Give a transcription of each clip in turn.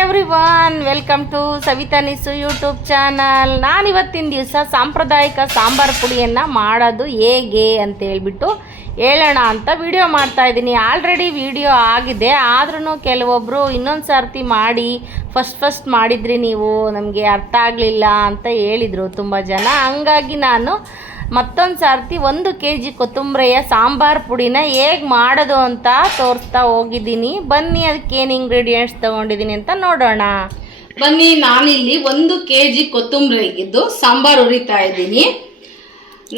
Everyone, welcome to Savita Nisu YouTube channel. ನಾನಿವತ್ತಿನ ದಿವಸ ಸಾಂಪ್ರದಾಯಿಕ ಸಾಂಬಾರು ಪುಡಿಯನ್ನು ಮಾಡೋದು ಹೇಗೆ ಅಂತ ಹೇಳ್ಬಿಟ್ಟು ಹೇಳೋಣ ಅಂತ ವಿಡಿಯೋ ಮಾಡ್ತಾಯಿದ್ದೀನಿ. ಆಲ್ರೆಡಿ ವಿಡಿಯೋ ಆಗಿದೆ, ಆದ್ರೂ ಕೆಲವೊಬ್ಬರು ಇನ್ನೊಂದು ಸರ್ತಿ ಮಾಡಿ ಫಸ್ಟ್ ಮಾಡಿದ್ರಿ ನೀವು, ನಮಗೆ ಅರ್ಥ ಆಗಲಿಲ್ಲ ಅಂತ ಹೇಳಿದರು ತುಂಬ ಜನ. ಹಂಗಾಗಿ ನಾನು ಮತ್ತೊಂದು ಸರ್ತಿ 1 kg ಕೊತ್ತಂಬರಿಯ ಸಾಂಬಾರು ಪುಡಿನ ಹೇಗೆ ಮಾಡೋದು ಅಂತ ತೋರಿಸ್ತಾ ಹೋಗಿದ್ದೀನಿ. ಬನ್ನಿ, ಅದಕ್ಕೇನು ಇಂಗ್ರೀಡಿಯೆಂಟ್ಸ್ ತೊಗೊಂಡಿದ್ದೀನಿ ಅಂತ ನೋಡೋಣ. ಬನ್ನಿ, ನಾನಿಲ್ಲಿ 1 kg ಕೊತ್ತಂಬರಿಗಿದ್ದು ಸಾಂಬಾರು ಹುರಿತಾ ಇದ್ದೀನಿ.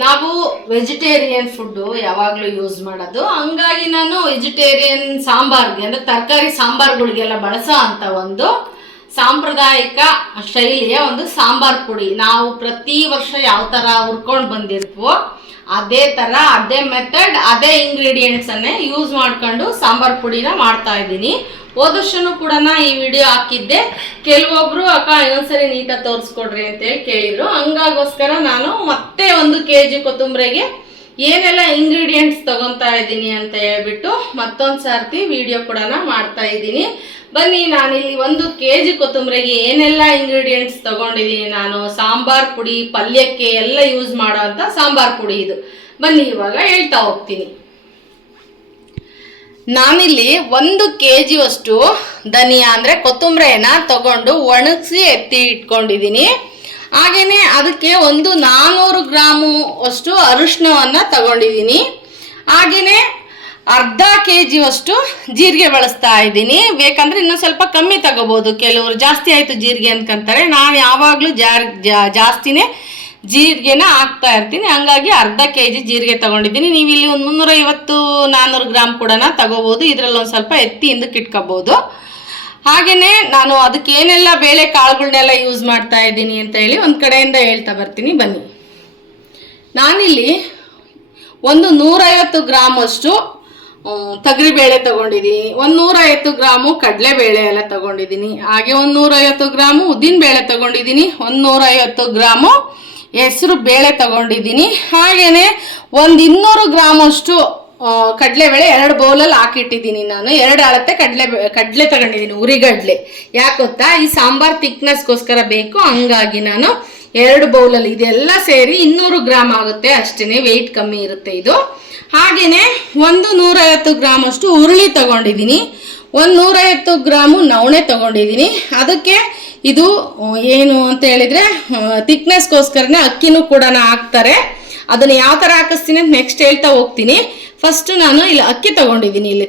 ನಾವು ವೆಜಿಟೇರಿಯನ್ ಫುಡ್ಡು ಯಾವಾಗಲೂ ಯೂಸ್ ಮಾಡೋದು, ಹಂಗಾಗಿ ನಾನು ವೆಜಿಟೇರಿಯನ್ ಸಾಂಬಾರ್ಗೆ ಅಂದರೆ ತರಕಾರಿ ಸಾಂಬಾರುಗಳಿಗೆಲ್ಲ ಬಳಸೋ ಅಂಥ ಒಂದು ಸಾಂಪ್ರದಾಯಿಕ ಶೈಲಿಯ ಒಂದು ಸಾಂಬಾರು ಪುಡಿ. ನಾವು ಪ್ರತಿ ವರ್ಷ ಯಾವ ಥರ ಹುರ್ಕೊಂಡು ಬಂದಿರ್ತೀವೋ ಅದೇ ಥರ, ಅದೇ ಮೆಥಡ್, ಅದೇ ಇಂಗ್ರೀಡಿಯೆಂಟ್ಸನ್ನೇ ಯೂಸ್ ಮಾಡ್ಕೊಂಡು ಸಾಂಬಾರು ಪುಡಿನ ಮಾಡ್ತಾ ಇದ್ದೀನಿ. ಹೋದ ವರ್ಷನೂ ಕೂಡ ಈ ವಿಡಿಯೋ ಹಾಕಿದ್ದೆ. ಕೆಲವೊಬ್ರು ಅಕ್ಕ ಇನ್ನೊಂದ್ಸರಿ ನೀಟಾಗಿ ತೋರಿಸ್ಕೊಡ್ರಿ ಅಂತೇಳಿ ಕೇಳಿದ್ರು. ಹಂಗಾಗೋಸ್ಕರ ನಾನು ಮತ್ತೆ 1 kg ಕೊತ್ತಂಬರಿಗೆ ಏನೆಲ್ಲ ಇಂಗ್ರೀಡಿಯೆಂಟ್ಸ್ ತಗೊತಾ ಇದ್ದೀನಿ ಅಂತ ಹೇಳ್ಬಿಟ್ಟು ಮತ್ತೊಂದು ಸರ್ತಿ ವಿಡಿಯೋ ಕೂಡ ಮಾಡ್ತಾ ಇದ್ದೀನಿ. ಬನ್ನಿ, ನಾನಿಲ್ಲಿ 1 kg ಕೊತ್ತಂಬರಿಗೆ ಏನೆಲ್ಲ ಇಂಗ್ರೀಡಿಯೆಂಟ್ಸ್ ತಗೊಂಡಿದ್ದೀನಿ ನಾನು. ಸಾಂಬಾರ್ ಪುಡಿ, ಪಲ್ಯಕ್ಕೆ ಎಲ್ಲ ಯೂಸ್ ಮಾಡೋ ಅಂತ ಸಾಂಬಾರ್ ಪುಡಿ ಇದು. ಬನ್ನಿ, ಇವಾಗ ಹೇಳ್ತಾ ಹೋಗ್ತೀನಿ. ನಾನಿಲ್ಲಿ 1 kg ಅಷ್ಟು ಧನಿಯಾ ಅಂದರೆ ಕೊತ್ತಂಬರಿನ ತಗೊಂಡು ಒಣಗಿಸಿ ಎತ್ತಿ ಇಟ್ಕೊಂಡಿದ್ದೀನಿ. ಹಾಗೆಯೇ ಅದಕ್ಕೆ 400 ಗ್ರಾಮು ಅಷ್ಟು ಅರಿಶಿನವನ್ನು ತಗೊಂಡಿದ್ದೀನಿ. ಹಾಗೆಯೇ ಅರ್ಧ kg ಅಷ್ಟು ಜೀರಿಗೆ ಬಳಸ್ತಾ ಇದ್ದೀನಿ. ಬೇಕಂದ್ರೆ ಇನ್ನೂ ಸ್ವಲ್ಪ ಕಮ್ಮಿ ತಗೋಬೋದು, ಕೆಲವರು ಜಾಸ್ತಿ ಆಯಿತು ಜೀರಿಗೆ ಅನ್ಕೊಂತಾರೆ. ನಾನು ಯಾವಾಗಲೂ ಜಾಸ್ತಿನೇ ಜೀರಿಗೆನ ಹಾಕ್ತಾ ಇರ್ತೀನಿ, ಹಂಗಾಗಿ ಅರ್ಧ kg ಜೀರಿಗೆ ತಗೊಂಡಿದ್ದೀನಿ. ನೀವು ಇಲ್ಲಿ ಒಂದು 350-400 ಗ್ರಾಮ್ ಕೂಡ ತಗೋಬೋದು. ಇದರಲ್ಲಿ ಒಂದು ಸ್ವಲ್ಪ ಎತ್ತಿ ಹಿಂದಕ್ಕೆ ಇಟ್ಕೋಬೋದು. ಹಾಗೆಯೇ ನಾನು ಅದಕ್ಕೆ ಏನೆಲ್ಲ ಬೇಳೆ ಕಾಳುಗಳನ್ನೆಲ್ಲ ಯೂಸ್ ಮಾಡ್ತಾ ಇದ್ದೀನಿ ಅಂತ ಹೇಳಿ ಒಂದು ಕಡೆಯಿಂದ ಹೇಳ್ತಾ ಬರ್ತೀನಿ. ಬನ್ನಿ, ನಾನಿಲ್ಲಿ 150 ಗ್ರಾಮ್ ಅಷ್ಟು ತೊಗರಿಬೇಳೆ ತಗೊಂಡಿದ್ದೀನಿ, 150 ಗ್ರಾಮು ಕಡಲೆಬೇಳೆ ಎಲ್ಲ ತಗೊಂಡಿದ್ದೀನಿ. ಹಾಗೆ 150 ಗ್ರಾಮು ಉದ್ದಿನಬೇಳೆ ತಗೊಂಡಿದ್ದೀನಿ, 150 ಗ್ರಾಮು ಹೆಸರು ಬೇಳೆ ತಗೊಂಡಿದ್ದೀನಿ. ಹಾಗೆಯೇ 200 ಗ್ರಾಮ್ ಅಷ್ಟು ಕಡಲೆಬೇಳೆ 2 ಬೌಲಲ್ಲಿ ಹಾಕಿಟ್ಟಿದ್ದೀನಿ. ನಾನು 2 ಅಳತೆ ಕಡಲೆ ತಗೊಂಡಿದ್ದೀನಿ, ಉರಿಗಡಲೆ. ಯಾಕೆ ಗೊತ್ತಾ, ಈ ಸಾಂಬಾರ್ ಥಿಕ್ನೆಸ್ಗೋಸ್ಕರ ಬೇಕು, ಹಂಗಾಗಿ ನಾನು 2 ಬೌಲಲ್ಲಿ ಇದೆಲ್ಲ ಸೇರಿ 200 ಗ್ರಾಮ್ ಆಗುತ್ತೆ ಅಷ್ಟೇ, ವೆಯ್ಟ್ ಕಮ್ಮಿ ಇರುತ್ತೆ ಇದು. ಹಾಗೆಯೇ 150 ಗ್ರಾಮ್ ಅಷ್ಟು ಹುರುಳಿ ತಗೊಂಡಿದ್ದೀನಿ, 150 ಗ್ರಾಮು ನವಣೆ ತಗೊಂಡಿದ್ದೀನಿ. ಅದಕ್ಕೆ ಇದು ಏನು ಅಂತ ಹೇಳಿದರೆ ಥಿಕ್ನೆಸ್ಗೋಸ್ಕರನೇ ಅಕ್ಕಿನೂ ಕೂಡ ಹಾಕ್ತಾರೆ. ಅದನ್ನು ಯಾವ ಥರ ಹಾಕಿಸ್ತೀನಿ ಅಂತ ನೆಕ್ಸ್ಟ್ ಹೇಳ್ತಾ ಹೋಗ್ತೀನಿ. ಫಸ್ಟು ನಾನು ಇಲ್ಲಿ ಅಕ್ಕಿ ತಗೊಂಡಿದ್ದೀನಿ, ಇಲ್ಲಿ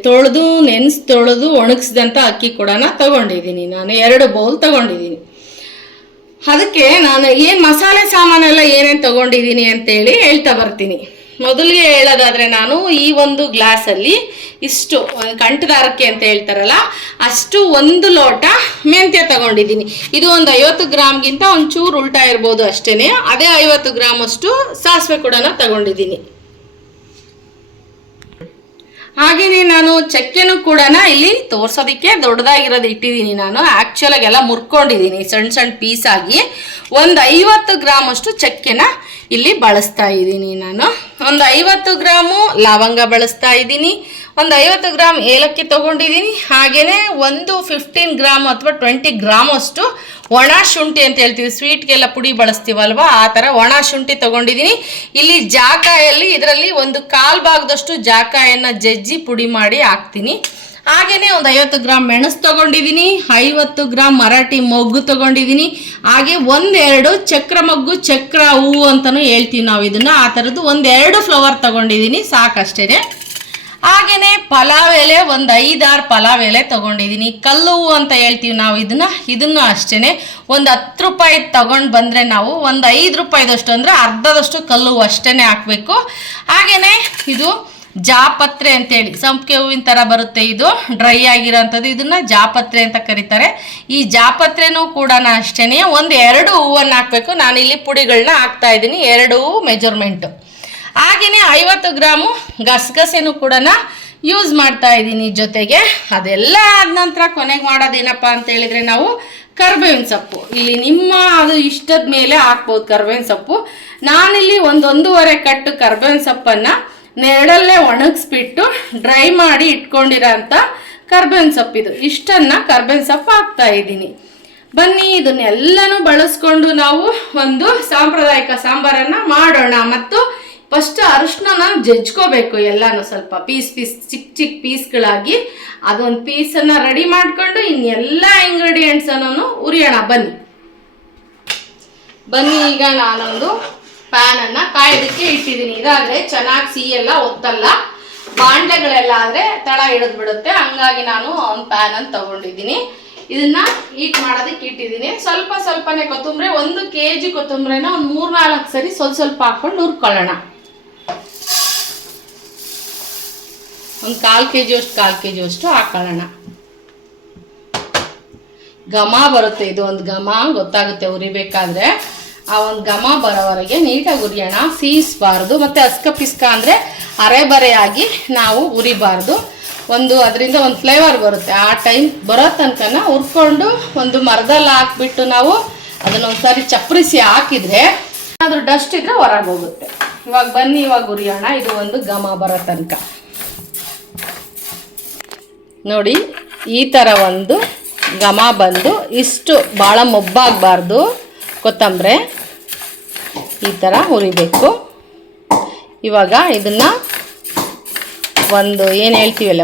ತೊಳೆದು ಒಣಗಿಸಿದಂಥ ಅಕ್ಕಿ ಕೂಡ ತಗೊಂಡಿದ್ದೀನಿ. ನಾನು 2 ಬೌಲ್ ತಗೊಂಡಿದ್ದೀನಿ. ಅದಕ್ಕೆ ನಾನು ಏನು ಮಸಾಲೆ ಸಾಮಾನೆಲ್ಲ ಏನೇನು ತಗೊಂಡಿದ್ದೀನಿ ಅಂತೇಳಿ ಹೇಳ್ತಾ ಬರ್ತೀನಿ. ಮೊದಲಿಗೆ ಹೇಳೋದಾದರೆ, ನಾನು ಈ ಒಂದು ಗ್ಲಾಸಲ್ಲಿ ಇಷ್ಟು ಕಂಠದಾರಕ್ಕೆ ಅಂತ ಹೇಳ್ತಾರಲ್ಲ ಅಷ್ಟು 1 ಲೋಟ ಮೆಂತ್ಯ ತಗೊಂಡಿದ್ದೀನಿ. ಇದು ಒಂದು 50 ಗ್ರಾಮ್ಗಿಂತ ಒಂಚೂರು ಉಲ್ಟಾ ಇರ್ಬೋದು ಅಷ್ಟೇ. ಅದೇ 50 ಗ್ರಾಮ್ ಅಷ್ಟು ಸಾಸಿವೆ ಕೂಡ ತಗೊಂಡಿದ್ದೀನಿ. ಹಾಗೆಯೇ ನಾನು ಚಕ್ಕೆನೂ ಕೂಡ ಇಲ್ಲಿ ತೋರ್ಸೋದಕ್ಕೆ ದೊಡ್ಡದಾಗಿರೋದು ಇಟ್ಟಿದ್ದೀನಿ. ನಾನು ಆ್ಯಕ್ಚುಲಾಗಿ ಎಲ್ಲ ಮುರ್ಕೊಂಡಿದ್ದೀನಿ ಸಣ್ಣ ಪೀಸಾಗಿ. ಒಂದು 50 ಗ್ರಾಮ್ ಅಷ್ಟು ಚಕ್ಕೆನ ಇಲ್ಲಿ ಬಳಸ್ತಾ ಇದ್ದೀನಿ ನಾನು. ಒಂದು 50 ಗ್ರಾಮು ಲವಂಗ ಬಳಸ್ತಾ ಇದ್ದೀನಿ, ಒಂದು 50 ಗ್ರಾಮ್ ಏಲಕ್ಕಿ ತೊಗೊಂಡಿದ್ದೀನಿ. ಹಾಗೆಯೇ ಒಂದು 15 ಗ್ರಾಮ್ ಅಥವಾ 20 ಗ್ರಾಮ್ ಅಷ್ಟು ಒಣ ಶುಂಠಿ ಅಂತ ಹೇಳ್ತೀವಿ, ಸ್ವೀಟ್ಗೆಲ್ಲ ಪುಡಿ ಬಳಸ್ತೀವಲ್ವ, ಆ ಥರ ಒಣ ಶುಂಠಿ ತೊಗೊಂಡಿದ್ದೀನಿ. ಇಲ್ಲಿ ಜಾಕಾಯಲ್ಲಿ ಇದರಲ್ಲಿ 1/4 ಭಾಗದಷ್ಟು ಜಾಕಾಯನ್ನು ಜಜ್ಜಿ ಪುಡಿ ಮಾಡಿ ಹಾಕ್ತೀನಿ. ಹಾಗೆಯೇ ಒಂದು 50 ಗ್ರಾಮ್ ಮೆಣಸು ತೊಗೊಂಡಿದ್ದೀನಿ, 50 ಗ್ರಾಮ್ ಮರಾಠಿ ಮೊಗ್ಗು ತೊಗೊಂಡಿದ್ದೀನಿ. ಹಾಗೆ 1-2 ಚಕ್ರ ಮೊಗ್ಗು, ಚಕ್ರ ಹೂವು ಅಂತಲೂ ಹೇಳ್ತೀವಿ ನಾವು ಇದನ್ನು, ಆ ಥರದ್ದು 1-2 ಫ್ಲವರ್ ತೊಗೊಂಡಿದ್ದೀನಿ, ಸಾಕಷ್ಟೇ. ಹಾಗೆಯೇ ಪಲಾವ್ ಎಲೆ ಒಂದು 5-6 ಪಲಾವ್ ಎಲೆ ತೊಗೊಂಡಿದ್ದೀನಿ. ಕಲ್ಲು ಹೂವು ಅಂತ ಹೇಳ್ತೀವಿ ನಾವು ಇದನ್ನು ಅಷ್ಟೇ. ಒಂದು 10 ರೂಪಾಯಿ ತೊಗೊಂಡು ಬಂದರೆ ನಾವು ಒಂದು 5 ರೂಪಾಯಿದಷ್ಟು ಅಂದರೆ ಅರ್ಧದಷ್ಟು ಕಲ್ಲು ಹೂವು ಅಷ್ಟೇ ಹಾಕಬೇಕು. ಹಾಗೆಯೇ ಇದು ಜಾಪತ್ರೆ ಅಂತೇಳಿ ಸಂಪಿಗೆ ಹೂವಿನ ಥರ ಬರುತ್ತೆ, ಇದು ಡ್ರೈ ಆಗಿರೋಂಥದ್ದು, ಇದನ್ನು ಜಾಪತ್ರೆ ಅಂತ ಕರೀತಾರೆ. ಈ ಜಾಪತ್ರೆನೂ ಕೂಡ ಅಷ್ಟೇ 1-2 ಹೂವನ್ನು ಹಾಕಬೇಕು. ನಾನಿಲ್ಲಿ ಪುಡಿಗಳನ್ನ ಹಾಕ್ತಾ ಇದ್ದೀನಿ, 2 ಹೂವು ಮೆಜರ್ಮೆಂಟು. ಹಾಗೆಯೇ 50 ಗ್ರಾಮು ಗಸಗಸೆನೂ ಕೂಡ ಯೂಸ್ ಮಾಡ್ತಾ ಇದ್ದೀನಿ ಜೊತೆಗೆ. ಅದೆಲ್ಲ ಆದ ನಂತರ ಕೊನೆಗೆ ಮಾಡೋದೇನಪ್ಪ ಅಂತ ಹೇಳಿದರೆ ನಾವು ಕರ್ಬೇವಿನ ಸೊಪ್ಪು. ಇಲ್ಲಿ ನಿಮ್ಮ ಅದು ಇಷ್ಟದ ಮೇಲೆ ಹಾಕ್ಬೋದು ಕರ್ಬೇವಿನ ಸೊಪ್ಪು. ನಾನಿಲ್ಲಿ 1-1.5 ಕಟ್ಟು ಕರ್ಬೇವಿನ ಸೊಪ್ಪನ್ನು ನೆರಳಲ್ಲೇ ಒಣಗಿಸ್ಬಿಟ್ಟು ಡ್ರೈ ಮಾಡಿ ಇಟ್ಕೊಂಡಿರೋ ಅಂಥ ಕರ್ಬೇವಿನ ಸೊಪ್ಪಿದು ಇಷ್ಟನ್ನ ಕರ್ಬೇವಿನ ಸೊಪ್ಪು ಹಾಕ್ತಾ ಇದ್ದೀನಿ. ಬನ್ನಿ ಇದನ್ನೆಲ್ಲನೂ ಬಳಸ್ಕೊಂಡು ನಾವು ಒಂದು ಸಾಂಪ್ರದಾಯಿಕ ಸಾಂಬಾರನ್ನ ಮಾಡೋಣ. ಮತ್ತು ಫಸ್ಟ್ ಅರಿಶಿನ ಜಜ್ಕೋಬೇಕು, ಎಲ್ಲಾನು ಸ್ವಲ್ಪ ಪೀಸ್ ಚಿಕ್ಕ ಚಿಕ್ಕ ಪೀಸ್ಗಳಾಗಿ ಅದೊಂದು ಪೀಸನ್ನು ರೆಡಿ ಮಾಡ್ಕೊಂಡು ಇನ್ನೆಲ್ಲ ಇಂಗ್ರೀಡಿಯೆಂಟ್ಸ್ ಅನ್ನು ಉರಿಯೋಣ. ಬನ್ನಿ ಈಗ ನಾನೊಂದು ಪ್ಯಾನನ್ನು ಕಾಯೋದಕ್ಕೆ ಇಟ್ಟಿದ್ದೀನಿ. ಇದಾದರೆ ಚೆನ್ನಾಗಿ ಸಿಹಿಯೆಲ್ಲ ಒತ್ತಲ್ಲ, ಬಾಂಡ್ಲೆಗಳೆಲ್ಲ ಆದರೆ ತಳ ಹಿಡಿದು ಬಿಡುತ್ತೆ. ಹಂಗಾಗಿ ನಾನು ಒಂದು ಪ್ಯಾನನ್ನು ತಗೊಂಡಿದ್ದೀನಿ. ಇದನ್ನ ಹೀಟ್ ಮಾಡೋದಕ್ಕೆ ಇಟ್ಟಿದ್ದೀನಿ. ಸ್ವಲ್ಪನೇ ಕೊತ್ತಂಬರಿ, 1 kg ಕೊತ್ತಂಬರಿನ ಒಂದು 3-4 ಸರಿ ಸ್ವಲ್ಪ ಹಾಕೊಂಡು ಹುರ್ಕೊಳ್ಳೋಣ. ಒಂದು 1/4 kg ಅಷ್ಟು ಹಾಕೊಳ್ಳೋಣ. ಘಮ ಬರುತ್ತೆ, ಇದು ಒಂದು ಘಮ ಗೊತ್ತಾಗುತ್ತೆ ಉರಿಬೇಕಾದ್ರೆ. ಆ ಒಂದು ಘಮ ಬರೋವರೆಗೆ ನೀಟಾಗಿ ಉರಿಯೋಣ, ಸೀಸ್ಬಾರ್ದು. ಮತ್ತು ಅಸ್ಕ ಪಿಸ್ಕ ಅಂದರೆ ಅರೆಬರೆಯಾಗಿ ನಾವು ಉರಿಬಾರ್ದು. ಅದರಿಂದ ಒಂದು ಫ್ಲೇವರ್ ಬರುತ್ತೆ. ಆ ಟೈಮ್ ಬರೋ ತನಕ ಹುರ್ಕೊಂಡು ಒಂದು ಮರದಲ್ಲಿ ಹಾಕ್ಬಿಟ್ಟು ನಾವು ಅದನ್ನೊಂದ್ಸರಿ ಚಪ್ಪರಿಸಿ ಹಾಕಿದರೆ ಅದ್ರ ಡಸ್ಟ್ ಇದ್ರೆ ಹೊರಗೆ ಹೋಗುತ್ತೆ. ಇವಾಗ ಉರಿಯೋಣ, ಇದು ಒಂದು ಘಮ ಬರೋ ತನಕ. ನೋಡಿ ಈ ಥರ ಒಂದು ಘಮ ಬಂದು, ಇಷ್ಟು ಭಾಳ ಮೊಬ್ಬಾಗಬಾರ್ದು ಕೊತ್ತಂಬರಿ, ಈ ಥರ ಹುರಿಬೇಕು. ಇವಾಗ ಇದನ್ನು ಒಂದು ಏನು ಹೇಳ್ತೀವಲ್ಲ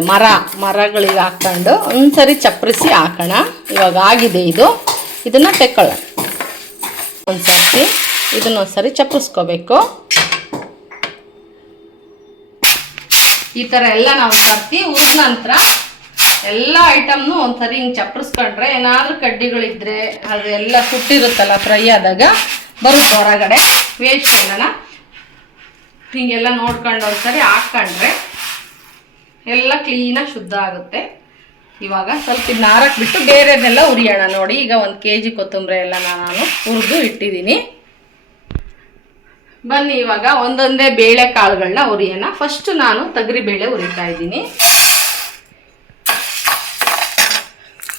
ಮರಗಳಿಗೆ ಹಾಕ್ಕೊಂಡು ಒಂದ್ಸರಿ ಚಪ್ಪರಿಸಿ ಹಾಕೋಣ. ಇವಾಗ ಆಗಿದೆ ಇದನ್ನು ತೆಕ್ಕೊಳ್ಳೋಣ. ಒಂದ್ಸರಿ ಇದನ್ನೊಂದ್ಸರಿ ಚಪ್ಪರಿಸ್ಕೋಬೇಕು. ಈ ಥರ ಎಲ್ಲ ನಾವು ಸರ್ತಿ ಹುರಿದ ನಂತರ ಎಲ್ಲ ಐಟಮ್ನು ಒಂದ್ಸರಿ ಹಿಂಗೆ ಚಪ್ಪರಿಸ್ಕೊಂಡ್ರೆ ಏನಾದರೂ ಕಡ್ಡಿಗಳಿದ್ರೆ ಅದೆಲ್ಲ ಸುಟ್ಟಿರುತ್ತಲ್ಲ ಫ್ರೈ ಆದಾಗ ಬರುತ್ತೆ ಹೊರಗಡೆ. ವೇಸ್ಟ್ ಎಲ್ಲನ ಹೀಗೆಲ್ಲ ನೋಡ್ಕೊಂಡು ಒಂದ್ಸರಿ ಹಾಕ್ಕೊಂಡ್ರೆ ಎಲ್ಲ ಕ್ಲೀನಾಗಿ ಶುದ್ಧ ಆಗುತ್ತೆ. ಇವಾಗ ಸ್ವಲ್ಪ ಇದನ್ನ ಹಾರಕ್ಬಿಟ್ಟು ಬೇರೆದೆಲ್ಲ ಉರಿಯೋಣ. ನೋಡಿ ಈಗ 1 kg ಕೊತ್ತಂಬರಿ ಎಲ್ಲ ನಾನು ಹುರಿದು ಇಟ್ಟಿದ್ದೀನಿ. ಬನ್ನಿ ಇವಾಗ ಒಂದೊಂದೇ ಬೇಳೆ ಕಾಳುಗಳನ್ನ ಉರಿಯೋಣ. ಫಸ್ಟ್ ನಾನು ತೊಗರಿ ಬೇಳೆ ಉರಿತಾ ಇದ್ದೀನಿ.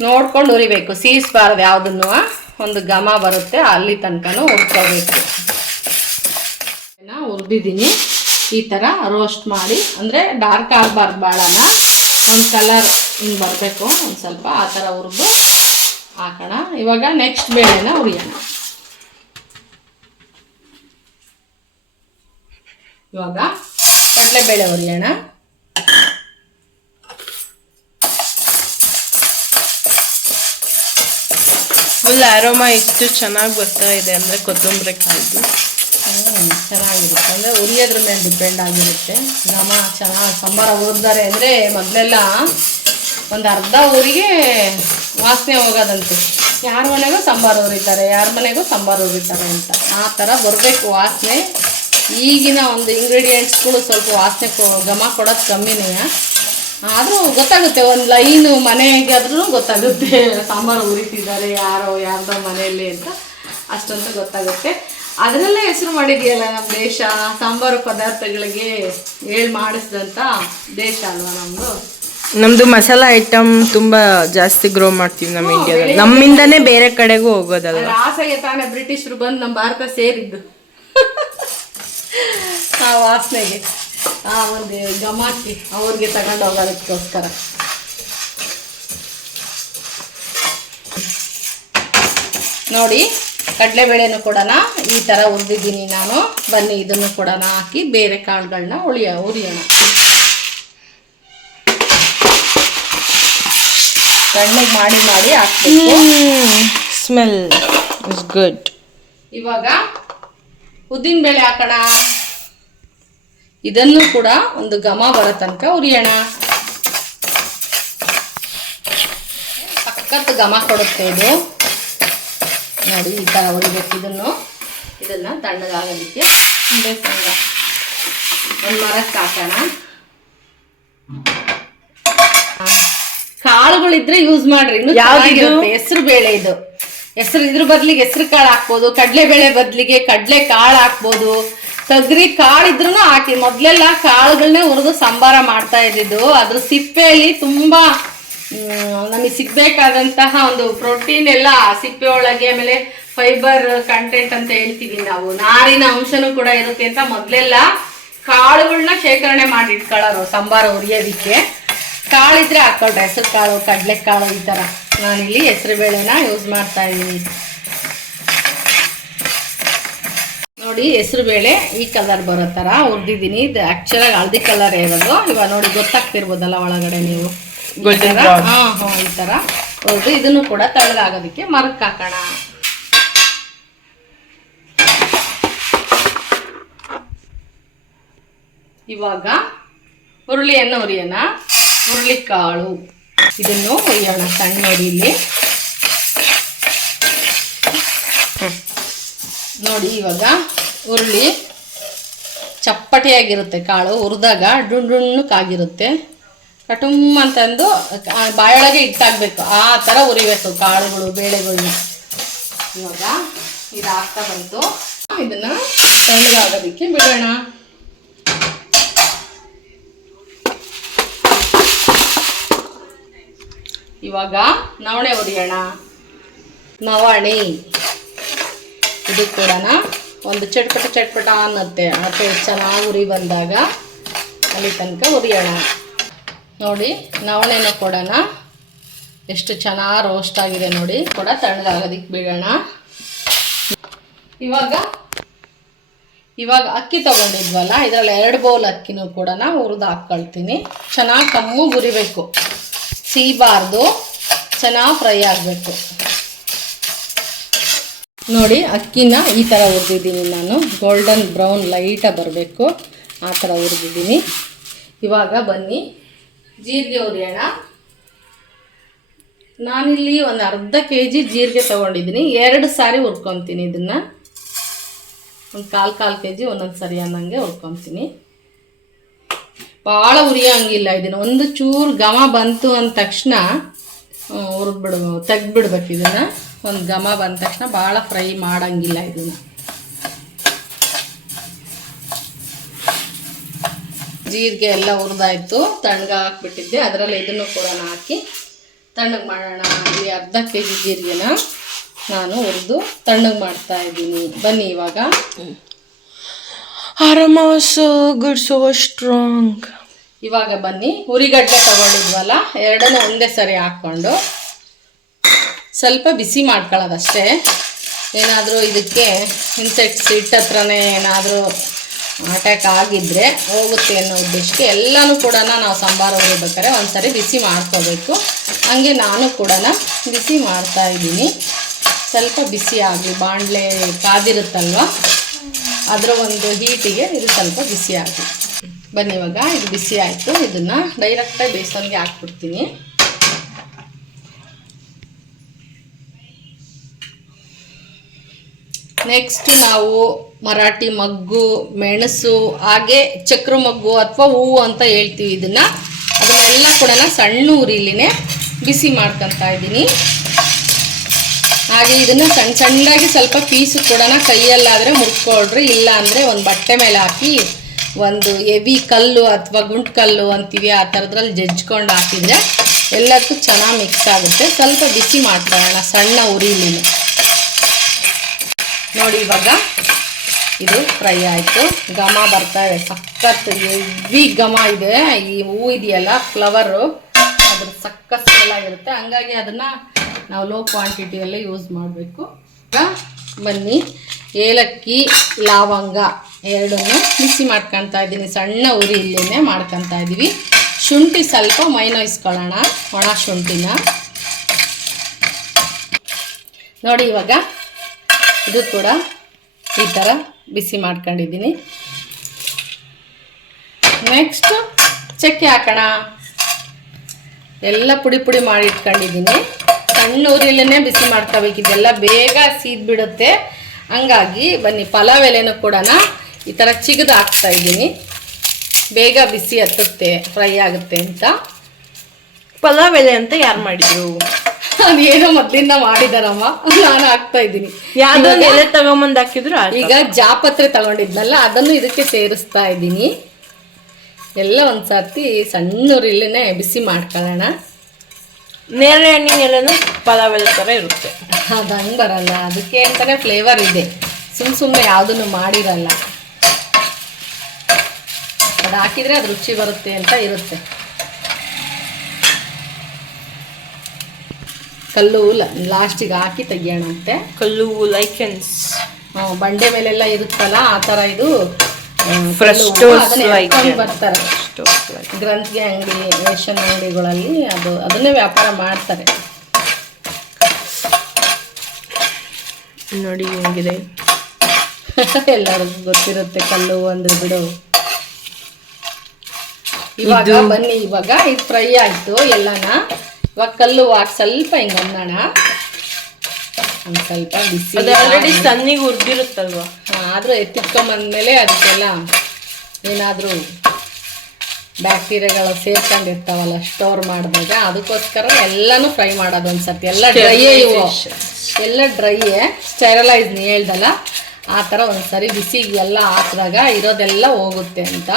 ನೋಡ್ಕೊಂಡು ಉರಿಬೇಕು, ಸೀಸ್ಬಾರ್ದು ಯಾವುದನ್ನು. ಒಂದು ಘಮ ಬರುತ್ತೆ ಅಲ್ಲಿ ತನಕನೂ ಹುರ್ಕೋಬೇಕು. ಹುರಿದಿದ್ದೀನಿ, ಈ ಥರ ರೋಸ್ಟ್ ಮಾಡಿ, ಅಂದರೆ ಡಾರ್ಕ್ ಆಗಬಾರ್ದು ಭಾಳನ, ಒಂದು ಕಲರ್ ಹಿಂಗೆ ಬರಬೇಕು ಒಂದು ಸ್ವಲ್ಪ, ಆ ಥರ ಹುರಿದು ಹಾಕೋಣ. ಇವಾಗ ನೆಕ್ಸ್ಟ್ ಬೇಳೆನ ಹುರಿಯೋಣ. ಇವಾಗ ಕಡಲೆಬೇಳೆ ಹುರಿಯೋಣ. ಫುಲ್ ಆರೋಮ ಎಷ್ಟು ಚೆನ್ನಾಗಿ ಬರ್ತಾ ಇದೆ ಅಂದರೆ ಕೊತ್ತಂಬರಿ ಕಾಯ್ದು ಚೆನ್ನಾಗಿರುತ್ತೆ. ಅಂದರೆ ಉರಿಯೋದ್ರ ಮೇಲೆ ಡಿಪೆಂಡ್ ಆಗಿರುತ್ತೆ. ಘಮ ಚೆನ್ನಾಗಿ ಸಾಂಬಾರು ಹುರಿದಾರೆ ಅಂದರೆ ಮೊದಲೆಲ್ಲ ಒಂದು ಅರ್ಧ ಊರಿಗೆ ವಾಸನೆ ಹೋಗೋದಂತೆ. ಯಾರ ಮನೆಗೂ ಸಾಂಬಾರು ಹುರಿತಾರೆ, ಯಾರ ಮನೆಗೂ ಸಾಂಬಾರು ಹುರಿತಾರೆ ಅಂತ ಆ ಥರ ಬರಬೇಕು ವಾಸನೆ. ಈಗಿನ ಒಂದು ಇಂಗ್ರೀಡಿಯೆಂಟ್ಸ್ಗಳು ಸ್ವಲ್ಪ ವಾಸನೆ ಘಮ ಕೊಡೋದು ಕಮ್ಮಿನೇ, ಆದರೂ ಗೊತ್ತಾಗುತ್ತೆ. ಒಂದು ಲೈನು ಮನೆಗಾದ್ರೂ ಗೊತ್ತಾಗುತ್ತೆ ಸಾಂಬಾರು ಹುರಿತಿದ್ದಾರೆ ಯಾರ್ದೋ ಮನೆಯಲ್ಲಿ ಅಂತ, ಅಷ್ಟಂತ ಗೊತ್ತಾಗುತ್ತೆ. ಅದರಲ್ಲೇ ಹೆಸರು ಮಾಡಿದೆಯಲ್ಲ ನಮ್ಮ ದೇಶ, ಸಾಂಬಾರು ಪದಾರ್ಥಗಳಿಗೆ ಮಾಡಿಸಿದಂಥ ದೇಶ ಅಲ್ವಾ ನಮ್ಮದು ಮಸಾಲ ಐಟಮ್ ತುಂಬ ಜಾಸ್ತಿ ಗ್ರೋ ಮಾಡ್ತೀವಿ ನಮ್ಮ ಇಂಡಿಯಾದಲ್ಲಿ. ನಮ್ಮಿಂದನೇ ಬೇರೆ ಕಡೆಗೂ ಹೋಗೋದಲ್ಲ. ಆಸೆಗೆ ತಾನೇ ಬ್ರಿಟಿಷರು ಬಂದು ನಮ್ಮ ಭಾರತ ಸೇರಿದ್ದು ಆ ವಾಸನೆಗೆ, ಆ ಒಂದು ಘಮಕ್ಕೆ ಅವ್ರಿಗೆ ತಗೊಂಡು ಹೋಗೋದಕ್ಕೋಸ್ಕರ. ನೋಡಿ ಕಡಲೆಬೇಳೆನೂ ಕೂಡ ಈ ಥರ ಹುರಿದಿದ್ದೀನಿ ನಾನು. ಬನ್ನಿ ಇದನ್ನು ಕೂಡ ಹಾಕಿ ಬೇರೆ ಕಾಳುಗಳನ್ನ ಹುರಿಯೋಣ. ತಣ್ಣಗೆ ಮಾಡಿ ಹಾಕ್ಬೇಕು. Smell is good. ಇವಾಗ ಉದ್ದಿನಬೇಳೆ ಹಾಕೋಣ. ಇದನ್ನು ಕೂಡ ಒಂದು ಘಮ ಬರೋ ತನಕ ಹುರಿಯೋಣ. ಸಖತ್ ಘಮ ಕೊಡುತ್ತೆ ಇದು. ನೋಡಿ ಈ ಥರ ಹುರಿಬೇಕು. ಇದನ್ನು ತಣ್ಣಗಾಗೋದಕ್ಕೆ ಒಂದು ಮರಕ್ಕೆ ಹಾಕೋಣ. ಕಾಳುಗಳಿದ್ರೆ ಯೂಸ್ ಮಾಡ್ರಿ, ಇನ್ನು ಚೆನ್ನಾಗಿರುತ್ತೆ. ಹೆಸರು ಬೇಳೆ ಇದು. ಇದ್ರ ಬದಲಿಗೆ ಹೆಸರು ಕಾಳು ಹಾಕ್ಬೋದು, ಕಡಲೆಬೇಳೆ ಬದಲಿಗೆ ಕಡಲೆ ಕಾಳು ಹಾಕ್ಬೋದು, ತೊಗರಿ ಕಾಳು ಇದ್ರೂ ಹಾಕಿ. ಮೊದಲೆಲ್ಲ ಕಾಳುಗಳನ್ನೇ ಹುರಿದು ಸಾಂಬಾರ ಮಾಡ್ತಾ ಇದ್ದಿದ್ದು. ಅದ್ರ ಸಿಪ್ಪೆಯಲ್ಲಿ ತುಂಬ ನಮಗೆ ಸಿಗ್ಬೇಕಾದಂತಹ ಒಂದು ಪ್ರೋಟೀನ್ ಎಲ್ಲ ಸಿಪ್ಪೆ ಒಳಗೆ, ಆಮೇಲೆ ಫೈಬರ್ ಕಂಟೆಂಟ್ ಅಂತ ಹೇಳ್ತೀವಿ ನಾವು, ನಾರಿನ ಅಂಶನೂ ಕೂಡ ಇರುತ್ತೆ ಅಂತ ಮೊದಲೆಲ್ಲ ಕಾಳುಗಳನ್ನ ಶೇಖರಣೆ ಮಾಡಿ ಇಟ್ಕೊಳ್ಳೋರು ಸಾಂಬಾರು ಹುರಿಯೋದಿಕ್ಕೆ. ಕಾಳಿದ್ರೆ ಹಾಕ್ಕೊಳ್ರಿ, ಹೆಸರು ಕಾಳು, ಕಡಲೆಕಾಳು ಈ ಥರ. ನಾನಿಲ್ಲಿ ಹೆಸರು ಬೇಳೆನ ಯೂಸ್ ಮಾಡ್ತಾ ಇದ್ದೀನಿ. ನೋಡಿ ಹೆಸರು ಬೇಳೆ ಈ ಕಲರ್ ಬರೋ ಥರ ಹುರಿದಿದ್ದೀನಿ. ಇದು ಆ್ಯಕ್ಚುಲಾಗಿ ಹಳದಿ ಕಲರ್ ಇರೋದು. ಇವಾಗ ನೋಡಿ ಗೊತ್ತಾಗ್ತಿರ್ಬೋದಲ್ಲ ಒಳಗಡೆ ನೀವು. ಈ ಥರ ಹುರಿದು ಇದನ್ನು ಕೂಡ ತಣ್ಣಗಾಗೋದಕ್ಕೆ ಮರಕ್ಕೆ ಹಾಕೋಣ. ಇವಾಗ ಹುರುಳಿಯನ್ನು ಹುರಿಯೋಣ. ಹುರುಳಿಕಾಳು ಇದನ್ನು ಹುರಿಯೋಣ ಸಣ್ಣ ಹುರಿಲಿ. ನೋಡಿ ಇವಾಗ ಹುರುಳಿ ಚಪ್ಪಟೆಯಾಗಿರುತ್ತೆ, ಕಾಳು ಹುರಿದಾಗ ಡುಣ್ಣಕ್ಕಾಗಿರುತ್ತೆ. ಕಟುಮ್ ಅಂತಂದು ಬಾಯೊಳಗೆ ಇಟ್ಟಾಗಬೇಕು, ಆ ಥರ ಹುರಿಬೇಕು ಕಾಳುಗಳು ಬೇಳೆಗಳನ್ನ. ಇವಾಗ ಇದು ಆಗ್ತಾ ಬಂತು, ಇದನ್ನು ತಣ್ಣಗಾಗೋದಕ್ಕೆ ಬಿಡೋಣ. ಇವಾಗ ನವಣೆ ಹುರಿಯೋಣ. ನವಣೆ ಇದು ಕೂಡ ಒಂದು ಚಟ್ಪಟ ಅನ್ನತ್ತೆ. ಮತ್ತು ಚೆನ್ನಾಗಿ ಉರಿ ಬಂದಾಗ ಅಲ್ಲಿ ತನಕ ಹುರಿಯೋಣ. ನೋಡಿ ನವಣೆನ ಕೊಡೋಣ, ಎಷ್ಟು ಚೆನ್ನಾಗಿ ರೋಸ್ಟ್ ಆಗಿದೆ ನೋಡಿ. ಕೂಡ ತಣ್ಣಗಾಗೋದಕ್ಕೆ ಬಿಡೋಣ. ಇವಾಗ ಅಕ್ಕಿ ತೊಗೊಂಡಿದ್ವಲ್ಲ, ಇದರಲ್ಲಿ 2 ಬೌಲ್ ಅಕ್ಕಿನೂ ಕೂಡ ಹುರಿದು ಹಾಕ್ಕೊಳ್ತೀನಿ. ಚೆನ್ನಾಗಿ ಕಮ್ಮು ಹುರಿಬೇಕು, ಸೀಬಾರ್ದು, ಚೆನ್ನಾಗಿ ಫ್ರೈ ಆಗಬೇಕು. ನೋಡಿ ಅಕ್ಕಿನ ಈ ಥರ ಹುರಿದಿದ್ದೀನಿ ನಾನು, ಗೋಲ್ಡನ್ ಬ್ರೌನ್ ಲೈಟಾಗಿ ಬರಬೇಕು, ಆ ಥರ ಹುರಿದಿದ್ದೀನಿ. ಇವಾಗ ಬನ್ನಿ ಜೀರಿಗೆ ಹುರಿಯೋಣ. ನಾನಿಲ್ಲಿ ಒಂದು ಅರ್ಧ kg ಜೀರಿಗೆ ತೊಗೊಂಡಿದ್ದೀನಿ. 2 ಸಾರಿ ಹುರ್ಕೊತೀನಿ. ಇದನ್ನು ಒಂದು ಕಾಲು kg ಒಂದೊಂದು ಸರಿ ಅನ್ನಂಗೆ ಹುರ್ಕೊತೀನಿ. ಭಾಳ ಹುರಿಯೋಂಗಿಲ್ಲ ಇದನ್ನು. ಒಂದು ಚೂರು ಘಮ ಬಂತು ಅಂದ ತಕ್ಷಣ ತೆಗ್ದುಬಿಡ್ಬೇಕು ಇದನ್ನು. ಒಂದು ಘಮ ಬಂದ ತಕ್ಷಣ ಭಾಳ ಫ್ರೈ ಮಾಡೋಂಗಿಲ್ಲ ಇದನ್ನು. ಜೀರಿಗೆ ಎಲ್ಲ ಹುರಿದಾಯ್ತು, ತಣ್ಣಗೆ ಹಾಕ್ಬಿಟ್ಟಿದ್ದೆ. ಅದರಲ್ಲಿ ಇದನ್ನು ಕೂಡ ಹಾಕಿ ತಣ್ಣಗೆ ಮಾಡೋಣ. ಇಲ್ಲಿ ಅರ್ಧ kg ಜೀರಿಗೆನ ನಾನು ಹುರಿದು ತಣ್ಣಗೆ ಮಾಡ್ತಾ ಇದ್ದೀನಿ. ಬನ್ನಿ ಇವಾಗ. aroma was so good, so strong. ಇವಾಗ ಬನ್ನಿ ಹುರಿಗಡ್ಲೆ ತಗೊಂಡಿದ್ವಲ್ಲ, 2 ಒಂದೇ ಸರಿ ಹಾಕ್ಕೊಂಡು ಸ್ವಲ್ಪ ಬಿಸಿ ಮಾಡ್ಕೊಳ್ಳೋದಷ್ಟೇ. ಏನಾದರೂ ಇದಕ್ಕೆ ಇನ್ಸೆಕ್ಟ್ಸ್ ಹತ್ರನೇ ಏನಾದರೂ ಅಟ್ಯಾಕ್ ಆಗಿದ್ದರೆ ಹೋಗುತ್ತೆ ಅನ್ನೋ ಉದ್ದೇಶಕ್ಕೆ ಎಲ್ಲನೂ ಕೂಡ ನಾವು ಸಾಂಬಾರು ಹುರಿಬೇಕಾದ್ರೆ ಒಂದ್ಸರಿ ಬಿಸಿ ಮಾಡ್ಕೋಬೇಕು. ಹಂಗೆ ನಾನು ಕೂಡ ಬಿಸಿ ಮಾಡ್ತಾ ಇದ್ದೀನಿ. ಸ್ವಲ್ಪ ಬಿಸಿ ಆಗಲಿ, ಬಾಣಲೆ ಕಾದಿರುತ್ತಲ್ವ, ಅದರ ಒಂದು ಹೀಟಿಗೆ ಇದು ಸ್ವಲ್ಪ ಬಿಸಿ ಆಗಲಿ. ಬನ್ನಿ ಇವಾಗ ಇದು ಬಿಸಿ ಆಯಿತು. ಇದನ್ನು ಡೈರೆಕ್ಟಾಗಿ ಬೇಸನ್ಗೆ ಹಾಕ್ಬಿಡ್ತೀನಿ. ನೆಕ್ಸ್ಟ್ ನಾವು ಮರಾಠಿ ಮಗ್ಗು, ಮೆಣಸು, ಹಾಗೆ ಚಕ್ರ ಮಗ್ಗು ಅಥವಾ ಹೂವು ಅಂತ ಹೇಳ್ತೀವಿ ಇದನ್ನು. ಅದನ್ನೆಲ್ಲ ಕೂಡ ಸಣ್ಣ ಉರಿಲಿನೇ ಬಿಸಿ ಮಾಡ್ಕೊತಾ ಇದ್ದೀನಿ. ಹಾಗೆ ಇದನ್ನು ಸಣ್ಣದಾಗಿ ಸ್ವಲ್ಪ ಪೀಸು ಕೂಡ ಕೈಯಲ್ಲಾದರೆ ಮುರ್ಕೊಳ್ರಿ, ಇಲ್ಲ ಅಂದರೆ ಒಂದು ಬಟ್ಟೆ ಮೇಲೆ ಹಾಕಿ ಒಂದು ಹೆವಿ ಕಲ್ಲು ಅಥವಾ ಗುಂಟು ಕಲ್ಲು ಅಂತೀವಿ, ಆ ಥರದ್ರಲ್ಲಿ ಜಜ್ಕೊಂಡು ಹಾಕಿದರೆ ಎಲ್ಲದಕ್ಕೂ ಚೆನ್ನಾಗಿ ಮಿಕ್ಸ್ ಆಗುತ್ತೆ. ಸ್ವಲ್ಪ ಬಿಸಿ ಮಾಡ್ಕೊಳ್ಳೋಣ ಸಣ್ಣ ಉರಿಲಿನೇ. ನೋಡಿ ಇವಾಗ ಇದು ಫ್ರೈ ಆಯಿತು. ಘಮ ಬರ್ತಾ ಇದೆ, ಸಖತ್ ಹೆವಿ ಘಮ ಇದೆ. ಈ ಹೂವು ಇದೆಯಲ್ಲ ಫ್ಲವರು, ಅದ್ರ ಸಖತ್ ಸ್ಮೆಲ್ ಆಗಿರುತ್ತೆ. ಹಂಗಾಗಿ ಅದನ್ನು ನಾವು ಲೋ ಕ್ವಾಂಟಿಟಿಯಲ್ಲೇ ಯೂಸ್ ಮಾಡಬೇಕು. ಈಗ ಬನ್ನಿ ಏಲಕ್ಕಿ, ಲವಂಗ 2 ಬಿಸಿ ಮಾಡ್ಕೊತಾ ಇದ್ದೀನಿ. ಸಣ್ಣ ಉರಿಯಲ್ಲೇ ಮಾಡ್ಕೊತಾ ಇದ್ದೀವಿ. ಶುಂಠಿ ಸ್ವಲ್ಪ ಮೈನೊಯ್ಸ್ಕೊಳ್ಳೋಣ, ಒಣ ಶುಂಠಿನ. ನೋಡಿ ಇವಾಗ ಇದು ಕೂಡ ಈ ಥರ ಬಿಸಿ ಮಾಡ್ಕೊಂಡಿದ್ದೀನಿ. ನೆಕ್ಸ್ಟು ಚಕ್ಕೆ ಹಾಕೋಣ. ಎಲ್ಲ ಪುಡಿ ಮಾಡಿ ಇಟ್ಕೊಂಡಿದ್ದೀನಿ. ಸಣ್ಣ ಉರಿಯಲ್ಲೇ ಬಿಸಿ ಮಾಡ್ಕೋಬೇಕಿದ್ದೆಲ್ಲ ಬೇಗ ಸೀದ್ಬಿಡುತ್ತೆ. ಹಂಗಾಗಿ ಬನ್ನಿ ಪಲಾವ್ ಎಲೆನೂ ಕೂಡ ಈ ಥರ ಚಿಗದು ಹಾಕ್ತಾ ಇದ್ದೀನಿ. ಬೇಗ ಬಿಸಿ ಹತ್ತುತ್ತೆ, ಫ್ರೈ ಆಗುತ್ತೆ ಅಂತ. ಪಲಾವ್ ಎಲೆ ಅಂತ ಯಾರು ಮಾಡಿದ್ರು? ಅದೇನೋ ಮೊದಲಿಂದ ಮಾಡಿದಾರಮ್ಮ, ನಾನು ಹಾಕ್ತಾ ಇದ್ದೀನಿ. ಯಾವ್ದೋ ಎಲೆ ತಗೊಂಬಂದು ಹಾಕಿದ್ರು. ಈಗ ಜಾಪತ್ರೆ ತಗೊಂಡಿದ್ನಲ್ಲ, ಅದನ್ನು ಇದಕ್ಕೆ ಸೇರಿಸ್ತಾ ಇದ್ದೀನಿ. ಎಲ್ಲ ಒಂದು ಸರ್ತಿ ಸಣ್ಣ ಉರಿಯಲ್ಲೇ ಬಿಸಿ ಮಾಡ್ಕೊಳ್ಳೋಣ. ನೇರಳೆ ಹಣ್ಣಿನ ಎಲೆನೂ ಪಲಾವ್ ಎಲೆ ಥರ ಇರುತ್ತೆ. ಅದು ಹಂಗೆ ಬರಲ್ಲ, ಅದಕ್ಕೆ ಅಂತಲೇ ಫ್ಲೇವರ್ ಇದೆ. ಸುಮ್ಮನೆ ಯಾವುದನ್ನು ಮಾಡಿರಲ್ಲ. ಅದು ಹಾಕಿದರೆ ಅದು ರುಚಿ ಬರುತ್ತೆ ಅಂತ ಇರುತ್ತೆ. ಕಲ್ಲು ಲಾಸ್ಟಿಗೆ ಹಾಕಿ ತೆಗಿಯೋಣಂತೆ. ಕಲ್ಲು ಲೈಕೆನ್ಸ್ ಬಂಡೆ ಮೇಲೆಲ್ಲ ಇರುತ್ತಲ್ಲ ಆ ಥರ ಇದು ಫ್ರೆಶ್ ಬರ್ತಾರೆ ಗ್ರಂಥಿಗೆ ಅಂಗಡಿ, ರೇಷನ್ ಅಂಗಡಿಗಳಲ್ಲಿ ಅದನ್ನೇ ವ್ಯಾಪಾರ ಮಾಡ್ತಾರೆ. ನೋಡಿ ಹೆಂಗಿದೆ. ಎಲ್ಲರಿಗೂ ಗೊತ್ತಿರುತ್ತೆ ಕಲ್ಲು ಅಂದ್ರೆ ಬಿಡು. ಇವಾಗ ಬನ್ನಿ, ಇವಾಗ ಇದು ಫ್ರೈ ಆಯ್ತು ಎಲ್ಲಾನ. ಇವಾಗ ಕಲ್ಲು ಸ್ವಲ್ಪ ಹಿಂಗ ಅನ್ನೋಣ. ಒಂದು ಸ್ವಲ್ಪ ಬಿಸಿ ಆಲ್ರೆಡಿ ಸಣ್ಣಿಗೆ ಹುರಿದಿರುತ್ತಲ್ವಾ, ಆದ್ರೂ ಎತ್ತಿಟ್ಕೊಂಬಂದ್ಮೇಲೆ ಅದಕ್ಕೆಲ್ಲ ಏನಾದರೂ ಬ್ಯಾಕ್ಟೀರಿಯಾಗಳು ಸೇರ್ಕೊಂಡಿರ್ತಾವಲ್ಲ ಸ್ಟೋರ್ ಮಾಡಿದಾಗ, ಅದಕ್ಕೋಸ್ಕರ ಎಲ್ಲಾನು ಫ್ರೈ ಮಾಡೋದು ಒಂದ್ಸತಿ. ಎಲ್ಲ ಡ್ರೈಯೇ, ಇವು ಎಲ್ಲ ಡ್ರೈಯೇ, ಸ್ಟೆರಲೈಸ್ ಹೇಳ್ದಲ್ಲ ಆ ಥರ ಒಂದ್ಸರಿ ಬಿಸಿಗೆ ಎಲ್ಲ ಹಾಕಿದಾಗ ಇರೋದೆಲ್ಲ ಹೋಗುತ್ತೆ ಅಂತ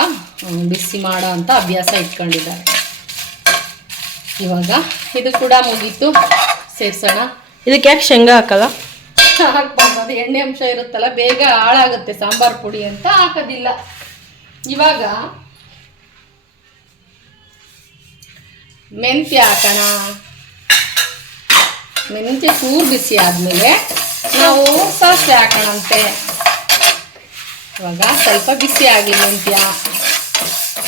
ಬಿಸಿ ಮಾಡೋ ಅಂತ ಅಭ್ಯಾಸ ಇಟ್ಕೊಂಡಿದ್ದಾರೆ. ಇವಾಗ ಇದು ಕೂಡ ಮುಗೀತು, ಸೇರ್ಸೋಣ. ಇದಕ್ಕೆ ಯಾಕೆ ಶೇಂಗಾ ಹಾಕಲ್ಲ? ಹಾಕ್ಬಾರ್ದು, ಅದು ಎಣ್ಣೆ ಅಂಶ ಇರುತ್ತಲ್ಲ, ಬೇಗ ಹಾಳಾಗುತ್ತೆ ಸಾಂಬಾರು ಪುಡಿ ಅಂತ ಹಾಕೋದಿಲ್ಲ. ಇವಾಗ ಮೆಂತ್ಯ ಹಾಕೋಣ. ಮೆಂತ್ಯ ಚೂರು ಬಿಸಿ ಆದಮೇಲೆ ನಾವು ಸಾಸಿವೆ ಹಾಕೋಣಂತೆ. ಇವಾಗ ಸ್ವಲ್ಪ ಬಿಸಿ ಆಗಲಿ ಮೆಂತ್ಯ,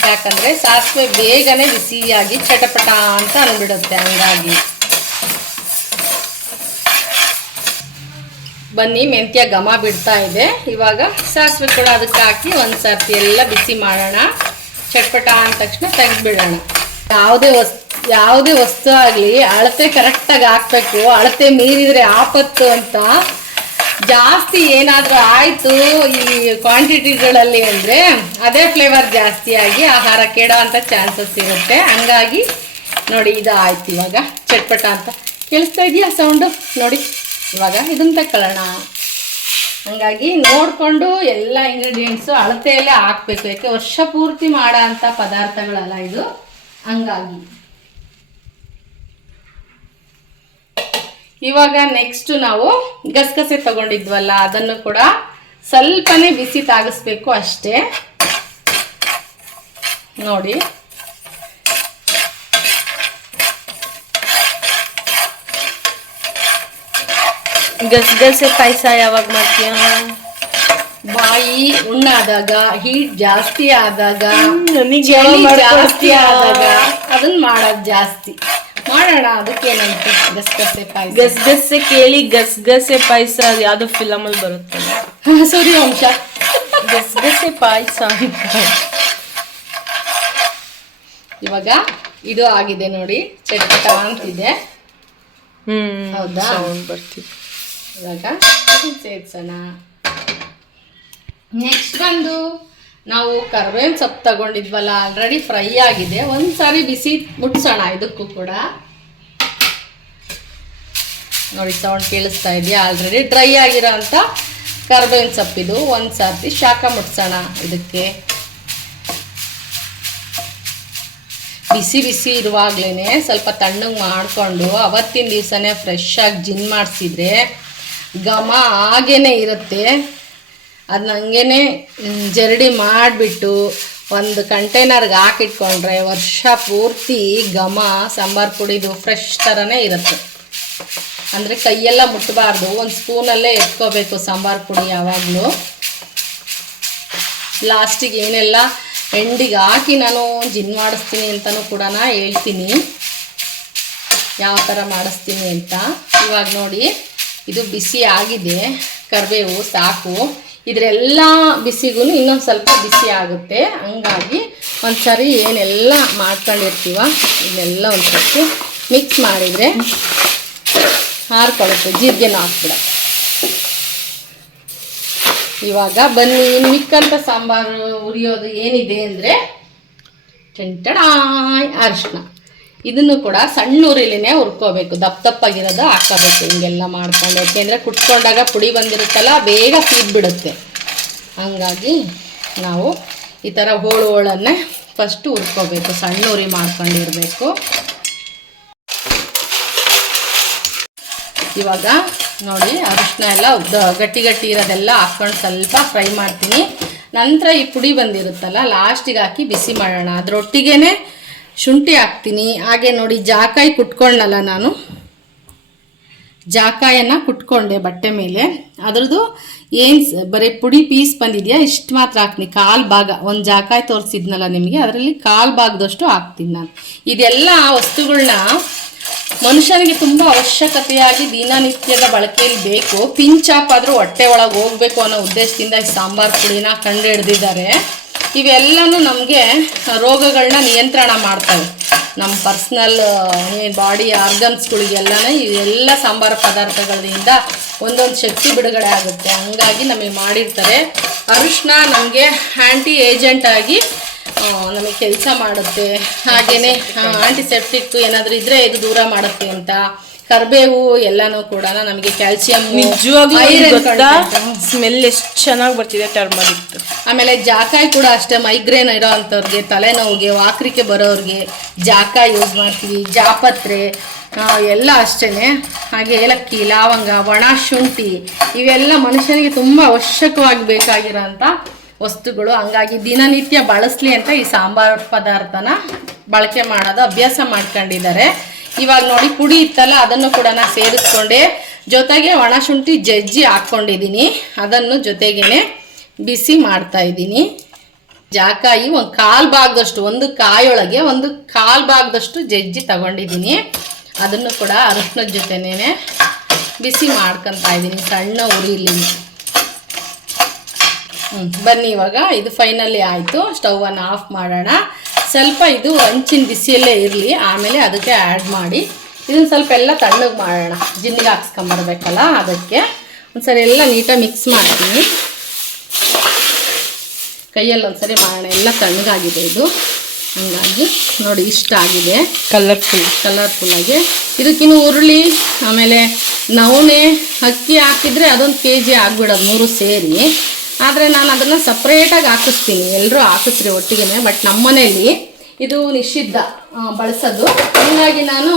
ಯಾಕಂದರೆ ಸಾಸಿವೆ ಬೇಗನೆ ಬಿಸಿಯಾಗಿ ಚಟಪಟ ಅಂತ ಅಂದ್ಬಿಡುತ್ತೆ. ಹಂಗಾಗಿ ಬನ್ನಿ, ಮೆಂತ್ಯ ಘಮ ಬಿಡ್ತಾ ಇದೆ. ಇವಾಗ ಸಾಸಿವೆ ಕೂಡ ಅದಕ್ಕೆ ಹಾಕಿ ಒಂದು ಸರ್ತಿ ಎಲ್ಲ ಬಿಸಿ ಮಾಡೋಣ. ಚಟ್ಪಟ ಅಂದ ತಕ್ಷಣ ತೆಗೆದ್ಬಿಡೋಣ. ಯಾವುದೇ ವಸ್ತು ಆಗಲಿ ಅಳತೆ ಕರೆಕ್ಟಾಗಿ ಹಾಕ್ಬೇಕು. ಅಳತೆ ಮೀರಿದರೆ ಆಪತ್ತು ಅಂತ. ಜಾಸ್ತಿ ಏನಾದರೂ ಆಯಿತು ಈ ಕ್ವಾಂಟಿಟಿಗಳಲ್ಲಿ ಅಂದರೆ ಅದೇ ಫ್ಲೇವರ್ ಜಾಸ್ತಿ ಆಗಿ ಆಹಾರ ಕೆಡೋ ಅಂಥ ಚಾನ್ಸಸ್ ಇರುತ್ತೆ. ಹಂಗಾಗಿ ನೋಡಿ, ಇದು ಆಯ್ತು. ಇವಾಗ ಚಟ್ಪಟ ಅಂತ ಕೇಳಿಸ್ತಾ ಇದೆಯಾ ಸೌಂಡು? ನೋಡಿ, ಇವಾಗ ಇದನ್ನ ತಗೊಳ್ಳೋಣ. ಹಂಗಾಗಿ ನೋಡಿಕೊಂಡು ಎಲ್ಲ ಇಂಗ್ರೀಡಿಯೆಂಟ್ಸು ಅಳತೆಯಲ್ಲೇ ಹಾಕಬೇಕು. ಯಾಕೆ ವರ್ಷ ಪೂರ್ತಿ ಮಾಡೋ ಅಂಥ ಪದಾರ್ಥಗಳಲ್ಲ ಇದು. ಹಂಗಾಗಿ ಇವಾಗ ನೆಕ್ಸ್ಟ್ ನಾವು ಗಸಗಸೆ ತಗೊಂಡಿದ್ವಲ್ಲ, ಅದನ್ನು ಕೂಡ ಸ್ವಲ್ಪನೇ ಬಿಸಿ ತಾಗಿಸ್ಬೇಕು ಅಷ್ಟೇ. ನೋಡಿ, ಗಸಗಸೆ ಪಾಯಸ ಯಾವಾಗ ಮಾಡ್ತೀಯ? ಬಾಯಿ ಉಣ್ಣಾದಾಗ, ಹೀಟ್ ಜಾಸ್ತಿ ಆದಾಗ, ಚಳಿ ಜಾಸ್ತಿ ಆದಾಗ ಅದನ್ನ ಮಾಡೋದು ಜಾಸ್ತಿ. ಮಾಡೋಣ, ಅದಕ್ಕೇನಂತೆ ಗಸಗಸೆ ಪಾಯಸ. ಗಸಗಸೆ ಕೇಳಿ ಗಸಗಸೆ ಪಾಯಸ ಯಾವ್ದೋ ಫಿಲಮ್ ಅಲ್ಲಿ ಬರುತ್ತಲ್ಲ, ಸೂರ್ಯವಂಶ. ಗಸಗಸೆ ಪಾಯಸ. ಇವಾಗ ಇದು ಆಗಿದೆ ನೋಡಿ, ಚಟ್ಪಟ ಅಂತಿದೆ. ಹೌದಾ? ಬರ್ತೀವಿ. ಇವಾಗ ಸೇರ್ಸೋಣ. ನೆಕ್ಸ್ಟ್ ಬಂದು ನಾವು ಕರ್ಬೇವಿನ ಸೊಪ್ಪು ತಗೊಂಡಿದ್ವಲ್ಲ, ಆಲ್ರೆಡಿ ಫ್ರೈ ಆಗಿದೆ. ಒಂದ್ಸಾರಿ ಬಿಸಿ ಮುಟ್ಸೋಣ ಇದಕ್ಕೂ ಕೂಡ. ನೋಡಿ, ಸೌಂಡ್ ಕೇಳಿಸ್ತಾ ಇದೆಯಾ? ಆಲ್ರೆಡಿ ಡ್ರೈ ಆಗಿರೋ ಅಂಥ ಕರ್ಬೇವಿನ ಸೊಪ್ಪಿದು. ಒಂದ್ಸಾರಿ ಶಾಖ ಮುಟ್ಸೋಣ ಇದಕ್ಕೆ. ಬಿಸಿ ಬಿಸಿ ಇರುವಾಗ್ಲೇ ಸ್ವಲ್ಪ ತಣ್ಣಗೆ ಮಾಡಿಕೊಂಡು ಅವತ್ತಿನ ದಿವಸನೇ ಫ್ರೆಶ್ ಆಗಿ ಜಿನ್ ಮಾಡಿಸಿದ್ರೆ ಘಮ ಹಾಗೇನೆ ಇರುತ್ತೆ. ಅದನ್ನ ಹಂಗೇನೆ ಜರಡಿ ಮಾಡಿಬಿಟ್ಟು ಒಂದು ಕಂಟೈನರ್ಗೆ ಹಾಕಿಟ್ಕೊಂಡ್ರೆ ವರ್ಷ ಪೂರ್ತಿ ಘಮ ಸಾಂಬಾರು ಪುಡಿದು ಫ್ರೆಶ್ ಥರನೇ ಇರುತ್ತೆ. ಅಂದರೆ ಕೈಯೆಲ್ಲ ಮುಟ್ಟಬಾರ್ದು, ಒಂದು ಸ್ಪೂನಲ್ಲೇ ಎತ್ಕೋಬೇಕು ಸಾಂಬಾರು ಪುಡಿ ಯಾವಾಗಲೂ. ಲಾಸ್ಟಿಗೆ ಏನೆಲ್ಲ ಎಂಡಿಗೆ ಹಾಕಿ ನಾನು ಜಿನ್ ಮಾಡಿಸ್ತೀನಿ ಅಂತಲೂ ಕೂಡ ಹೇಳ್ತೀನಿ, ಯಾವ ಥರ ಮಾಡಿಸ್ತೀನಿ ಅಂತ. ಇವಾಗ ನೋಡಿ, ಇದು ಬಿಸಿ ಆಗಿದೆ ಕರಿಬೇವು, ಸಾಕು. ಇದರೆಲ್ಲ ಬಿಸಿಗೂ ಇನ್ನೊಂದು ಸ್ವಲ್ಪ ಬಿಸಿ ಆಗುತ್ತೆ. ಹಂಗಾಗಿ ಒಂದು ಸರಿ ಏನೆಲ್ಲ ಮಾಡ್ಕೊಂಡಿರ್ತೀವ ಇದೆಲ್ಲ ಒಂದು ಸ್ವಲ್ಪ ಮಿಕ್ಸ್ ಮಾಡಿದರೆ ಹಾರ್ಕೊಳ್ಳುತ್ತೆ, ಜೀರಿಗೆನೂ ಹಾಕ್ಬಿಡ. ಇವಾಗ ಬನ್ನಿ, ಮಿಕ್ಕಂಥ ಸಾಂಬಾರು ಉರಿಯೋದು ಏನಿದೆ ಅಂದರೆ ಟೆಂಟಡಾಯ್ ಅರಿಶಿನ. ಇದನ್ನು ಕೂಡ ಸಣ್ಣ ಉರಿಲಿನೇ ಹುರ್ಕೋಬೇಕು, ದಪ್ಪ ದಪ್ಪಾಗಿರೋದು ಹಾಕೋಬೇಕು. ಹಿಂಗೆಲ್ಲ ಮಾಡ್ಕೊಂಡು, ಯಾಕೆಂದರೆ ಕುಟ್ಕೊಂಡಾಗ ಪುಡಿ ಬಂದಿರುತ್ತಲ್ಲ, ಬೇಗ ಸೀದ್ಬಿಡುತ್ತೆ. ಹಂಗಾಗಿ ನಾವು ಈ ಥರ ಹೋಳನ್ನೇ ಫಸ್ಟು ಹುರ್ಕೋಬೇಕು, ಸಣ್ಣ ಉರಿ ಮಾಡ್ಕೊಂಡಿರಬೇಕು. ಇವಾಗ ನೋಡಿ, ಅರಿಶಿನ ಎಲ್ಲ ಗಟ್ಟಿ ಗಟ್ಟಿ ಇರೋದೆಲ್ಲ ಹಾಕ್ಕೊಂಡು ಸ್ವಲ್ಪ ಫ್ರೈ ಮಾಡ್ತೀನಿ. ನಂತರ ಈ ಪುಡಿ ಬಂದಿರುತ್ತಲ್ಲ ಲಾಸ್ಟಿಗೆ ಹಾಕಿ ಬಿಸಿ ಮಾಡೋಣ. ಅದರೊಟ್ಟಿಗೆ ಶುಂಠಿ ಹಾಕ್ತೀನಿ. ಹಾಗೆ ನೋಡಿ, ಜಾಕಾಯಿ ಕುಟ್ಕೊಂಡಲ್ಲ ನಾನು, ಜಾಕಾಯನ್ನು ಕುಟ್ಕೊಂಡೆ ಬಟ್ಟೆ ಮೇಲೆ. ಅದ್ರದ್ದು ಏನು ಬರೀ ಪುಡಿ ಪೀಸ್ ಬಂದಿದೆಯಾ ಇಷ್ಟು ಮಾತ್ರ ಹಾಕ್ತೀನಿ, ಕಾಲು ಭಾಗ. ಒಂದು ಜಾಕಾಯಿ ತೋರಿಸಿದ್ನಲ್ಲ ನಿಮಗೆ, ಅದರಲ್ಲಿ ಕಾಲು ಭಾಗದಷ್ಟು ಹಾಕ್ತೀನಿ ನಾನು. ಇದೆಲ್ಲ ವಸ್ತುಗಳನ್ನ ಮನುಷ್ಯನಿಗೆ ತುಂಬ ಅವಶ್ಯಕತೆಯಾಗಿ ದಿನನಿತ್ಯದ ಬಳಕೆಯಲ್ಲಿ ಬೇಕು. ಪಿಂಚಾಪ್ ಆದರೂ ಹೊಟ್ಟೆ ಒಳಗೆ ಹೋಗಬೇಕು ಅನ್ನೋ ಉದ್ದೇಶದಿಂದ ಈ ಸಾಂಬಾರು ಪುಡಿನ ಕಂಡು ಹಿಡ್ದಿದ್ದಾರೆ. ಇವೆಲ್ಲನೂ ನಮಗೆ ರೋಗಗಳನ್ನ ನಿಯಂತ್ರಣ ಮಾಡ್ತವೆ. ನಮ್ಮ ಪರ್ಸ್ನಲ್ ಬಾಡಿ ಆರ್ಗನ್ಸ್ಗಳಿಗೆಲ್ಲನೇ ಇವೆಲ್ಲ ಸಾಂಬಾರು ಪದಾರ್ಥಗಳಿಂದ ಒಂದೊಂದು ಶಕ್ತಿ ಬಿಡುಗಡೆ ಆಗುತ್ತೆ. ಹಂಗಾಗಿ ನಮಗೆ ಮಾಡಿರ್ತಾರೆ. ಅರಿಶಿನ ನಮಗೆ ಆ್ಯಂಟಿ ಏಜೆಂಟ್ ಆಗಿ ನಮಗೆ ಕೆಲಸ ಮಾಡುತ್ತೆ. ಹಾಗೆಯೇ ಆಂಟಿಸೆಪ್ಟಿಕ್ ಏನಾದರೂ ಇದ್ದರೆ ಇದು ದೂರ ಮಾಡುತ್ತೆ ಅಂತ. ಕರಿಬೇವು ಎಲ್ಲನೂ ಕೂಡ ನಮಗೆ ಕ್ಯಾಲ್ಸಿಯಂ, ಸ್ಮೆಲ್ ಎಷ್ಟು ಚೆನ್ನಾಗಿ ಬರ್ತಿದೆ ಟರ್ಮರಿಕ್. ಆಮೇಲೆ ಜಾಕಾಯಿ ಕೂಡ ಅಷ್ಟೇ, ಮೈಗ್ರೇನ್ ಇರೋ ಅಂಥವ್ರಿಗೆ, ತಲೆನೋವಿಗೆ, ವಾಕರಿಕೆ ಬರೋರಿಗೆ ಜಾಕಾಯಿ ಯೂಸ್ ಮಾಡ್ತೀವಿ. ಜಾಪತ್ರೆ ಎಲ್ಲ ಅಷ್ಟೇ. ಹಾಗೆ ಏಲಕ್ಕಿ, ಲವಂಗ, ಒಣ ಶುಂಠಿ ಇವೆಲ್ಲ ಮನುಷ್ಯನಿಗೆ ತುಂಬ ಅವಶ್ಯಕವಾಗಿ ಬೇಕಾಗಿರೋಂಥ ವಸ್ತುಗಳು. ಹಂಗಾಗಿ ದಿನನಿತ್ಯ ಬಳಸಲಿ ಅಂತ ಈ ಸಾಂಬಾರು ಪದಾರ್ಥನ ಬಳಕೆ ಮಾಡೋದು ಅಭ್ಯಾಸ ಮಾಡ್ಕೊಂಡಿದ್ದಾರೆ. ಇವಾಗ ನೋಡಿ ಪುಡಿ ಇತ್ತಲ್ಲ ಅದನ್ನು ಕೂಡ ನಾನು ಸೇರಿಸ್ಕೊಂಡೆ. ಜೊತೆಗೆ ಒಣ ಶುಂಠಿ ಜಜ್ಜಿ ಹಾಕ್ಕೊಂಡಿದ್ದೀನಿ, ಅದನ್ನು ಜೊತೆಗೇನೆ ಬಿಸಿ ಮಾಡ್ತಾ ಇದ್ದೀನಿ. ಜಾಕಾಯಿ ಒಂದು ಕಾಲು ಭಾಗದಷ್ಟು, ಒಂದು ಕಾಯೊಳಗೆ ಒಂದು ಕಾಲು ಭಾಗದಷ್ಟು ಜಜ್ಜಿ ತಗೊಂಡಿದ್ದೀನಿ. ಅದನ್ನು ಕೂಡ ಅರಿಶಿನದ ಜೊತೆನೇ ಬಿಸಿ ಮಾಡ್ಕೊತಾ ಇದ್ದೀನಿ ಸಣ್ಣ ಉರಿಲಿ. ಬನ್ನಿ ಇವಾಗ ಇದು ಫೈನಲಿ ಆಯಿತು. ಸ್ಟವನ್ನು ಆಫ್ ಮಾಡೋಣ. ಸ್ವಲ್ಪ ಇದು ಹಂಚಿನ ಬಿಸಿಯಲ್ಲೇ ಇರಲಿ, ಆಮೇಲೆ ಅದಕ್ಕೆ ಆ್ಯಡ್ ಮಾಡಿ ಇದನ್ನು ಸ್ವಲ್ಪ ಎಲ್ಲ ತಣ್ಣಗೆ ಮಾಡೋಣ. ಜಿನ್ನಿಗೆ ಹಾಕ್ಸ್ಕೊಂಬರ್ಬೇಕಲ್ಲ, ಅದಕ್ಕೆ ಒಂದ್ಸರಿ ಎಲ್ಲ ನೀಟಾಗಿ ಮಿಕ್ಸ್ ಮಾಡ್ತೀನಿ. ಕೈಯಲ್ಲಿ ಒಂದ್ಸರಿ ಮಾಡೋಣ. ಎಲ್ಲ ತಣ್ಣಗಾಗಿದೆ ಇದು, ಹಂಗಾಗಿ ನೋಡಿ ಇಷ್ಟ ಆಗಿದೆ. ಕಲರ್ಫುಲ್ಲಾಗಿ ಇದಕ್ಕಿನ್ನು ಉರುಳಿ ಆಮೇಲೆ ನವಣೆ ಅಕ್ಕಿ ಹಾಕಿದರೆ ಅದೊಂದು kg ಆಗಿಬಿಡೋದು 3 ಸೇರಿ. ಆದರೆ ನಾನು ಅದನ್ನು ಸಪ್ರೇಟಾಗಿ ಹಾಕಿಸ್ತೀನಿ. ಎಲ್ಲರೂ ಹಾಕಿಸ್ರಿ ಒಟ್ಟಿಗೆ. ಬಟ್ ನಮ್ಮ ಮನೇಲಿ ಇದು ನಿಷಿದ್ಧ ಬಳಸೋದು. ಹೀಗಾಗಿ ನಾನು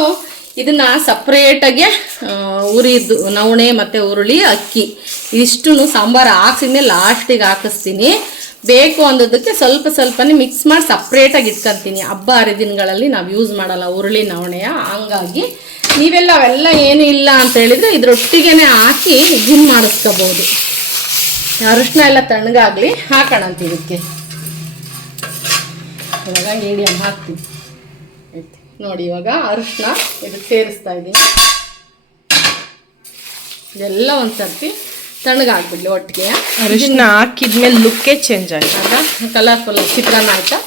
ಇದನ್ನು ಸಪ್ರೇಟಾಗಿ ಉರಿದು ನವಣೆ ಮತ್ತು ಉರುಳಿ ಅಕ್ಕಿ ಇಷ್ಟು ಸಾಂಬಾರು ಹಾಕ್ಸಿದ್ಮೇಲೆ ಲಾಸ್ಟಿಗೆ ಹಾಕಿಸ್ತೀನಿ. ಬೇಕು ಅಂದೋದಕ್ಕೆ ಸ್ವಲ್ಪನೇ ಮಿಕ್ಸ್ ಮಾಡಿ ಸಪ್ರೇಟಾಗಿ ಇಟ್ಕೊತೀನಿ. ಹಬ್ಬ ಹರಿದಿನಗಳಲ್ಲಿ ನಾವು ಯೂಸ್ ಮಾಡಲ್ಲ ಉರುಳಿ ನವಣೆಯ. ಹಂಗಾಗಿ ನೀವೆಲ್ಲ ಅವೆಲ್ಲ ಏನೂ ಇಲ್ಲ ಅಂತ ಹೇಳಿದರೆ ಇದರೊಟ್ಟಿಗೆ ಹಾಕಿ ಜಿನ್ ಮಾಡಿಸ್ಕೋಬೋದು. ಅರಿಶಿನ ಎಲ್ಲ ತಣ್ಣಗಾಗಲಿ, ಹಾಕೋಣ ಅಂತ ಇದಕ್ಕೆ. ಇವಾಗ ಮೀಡಿಯಮ್ ಹಾಕ್ತೀವಿ. ನೋಡಿ ಇವಾಗ ಅರಿಶಿನ ಇದಕ್ಕೆ ಸೇರಿಸ್ತಾ ಇದ್ದೀನಿ. ಇದೆಲ್ಲ ಒಂದು ಸರ್ತಿ ತಣ್ಣಗಾಗ್ಬಿಡ್ಲಿ ಒಟ್ಟಿಗೆ. ಅರಿಶಿನ ಹಾಕಿದ್ಮೇಲೆ ಲುಕ್ಕೇ ಚೇಂಜ್ ಆಯ್ತು. ಕಲರ್ಫುಲ್ ಚಿತ್ರಾನ್ನ ಆಯ್ತಾ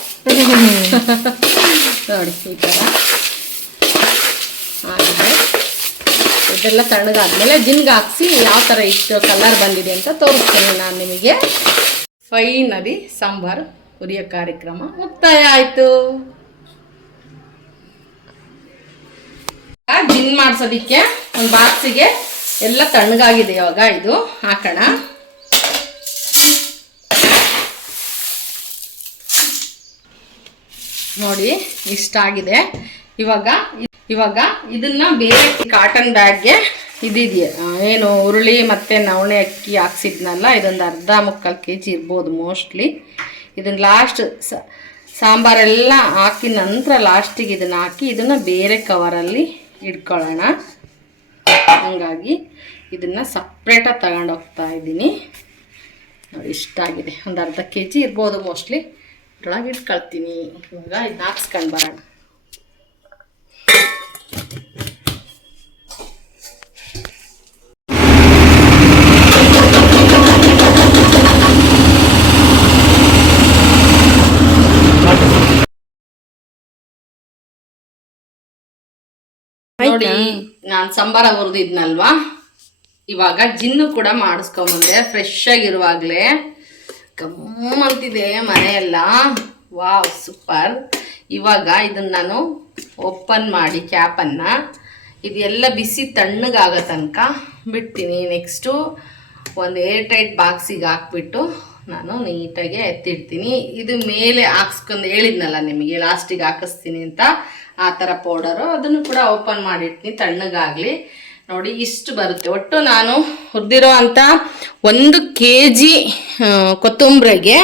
ನೋಡಿ ಈ ಥರ ಆಗಿದೆ. ಇದೆಲ್ಲ ತಣ್ಣಗಾದ್ಮೇಲೆ ಜಿನ್ಗೆ ಹಾಕ್ಸಿ ಯಾವ ಥರ ಇಷ್ಟು ಕಲರ್ ಬಂದಿದೆ ಅಂತ ತೋರಿಸ್ತೇನೆ ನಾನು ನಿಮಗೆ. ಫೈನಲಿ ಸಾಂಬಾರು ಹುರಿಯೋ ಕಾರ್ಯಕ್ರಮ ಮುಕ್ತಾಯ ಆಯಿತು. ಜಿನ್ ಮಾಡಿಸೋದಕ್ಕೆ ಒಂದು ಬಾಕ್ಸಿಗೆ ಎಲ್ಲ ತಣ್ಣಗಾಗಿದೆ. ಇವಾಗ ಇದು ಹಾಕೋಣ. ನೋಡಿ ಇಷ್ಟ ಆಗಿದೆ. ಇವಾಗ ಇದನ್ನ ಬೇರೆ ಕಾಟನ್ ಬ್ಯಾಗ್ಗೆ ಇದಿದೆಯಾ ಏನು ಉರುಳಿ ಮತ್ತು ನವಣೆ ಅಕ್ಕಿ ಹಾಕ್ಸಿದ್ನಲ್ಲ, ಇದೊಂದು ಅರ್ಧ ಮುಕ್ಕಾಲು kg ಇರ್ಬೋದು ಮೋಸ್ಟ್ಲಿ. ಇದನ್ನು ಲಾಸ್ಟ್ ಸಾಂಬಾರೆಲ್ಲ ಹಾಕಿದ ನಂತರ ಲಾಸ್ಟಿಗೆ ಇದನ್ನು ಹಾಕಿ ಇದನ್ನು ಬೇರೆ ಕವರಲ್ಲಿ ಇಟ್ಕೊಳ್ಳೋಣ. ಹಾಗಾಗಿ ಇದನ್ನು ಸಪ್ರೇಟಾಗಿ ತಗೊಂಡು ಹೋಗ್ತಾ ಇದ್ದೀನಿ. ನೋಡಿ ಇಷ್ಟ ಆಗಿದೆ. ಒಂದು ಅರ್ಧ kg ಇರ್ಬೋದು ಮೋಸ್ಟ್ಲಿ. ಇದ್ರೊಳಗೆ ಇಟ್ಕೊಳ್ತೀನಿ. ಇವಾಗ ಇದನ್ನ ಹಾಕ್ಸ್ಕೊಂಡು ಬರೋಣ. ನೋಡಿ ನಾನು ಸಾಂಬಾರ ಹುರಿದಿದ್ನಲ್ವಾ, ಇವಾಗ ಜಿನ್ನು ಕೂಡ ಮಾಡಿಸ್ಕೊಂಬಂದೆ. ಫ್ರೆಶ್ ಆಗಿರುವಾಗಲೇ ಗಮ್ಮಂತಿದೆ ಮನೆಯೆಲ್ಲ. Wow super. ಇವಾಗ ಇದನ್ನು ನಾನು ಓಪನ್ ಮಾಡಿ ಕ್ಯಾಪನ್ನು ಇದೆಲ್ಲ ಬಿಸಿ ತಣ್ಣಗಾಗೋ ತನಕ ಬಿಡ್ತೀನಿ. ನೆಕ್ಸ್ಟು ಒಂದು ಏರ್ ಟೈಟ್ ಬಾಕ್ಸಿಗೆ ಹಾಕ್ಬಿಟ್ಟು ನಾನು ನೀಟಾಗಿ ಎತ್ತಿಡ್ತೀನಿ. ಇದು ಮೇಲೆ ಹಾಕ್ಸ್ಕೊಂಡು ಹೇಳಿದ್ನಲ್ಲ ನಿಮಗೆ ಲಾಸ್ಟಿಗೆ ಹಾಕಿಸ್ತೀನಿ ಅಂತ, ಆ ಥರ ಪೌಡರು ಅದನ್ನು ಕೂಡ ಓಪನ್ ಮಾಡಿರ್ತೀನಿ ತಣ್ಣಗಾಗಲಿ. ನೋಡಿ ಇಷ್ಟು ಬರುತ್ತೆ. ಒಟ್ಟು ನಾನು ಹುರಿದಿರೋ ಅಂಥ 1 kg ಕೊತ್ತಂಬರಿಗೆ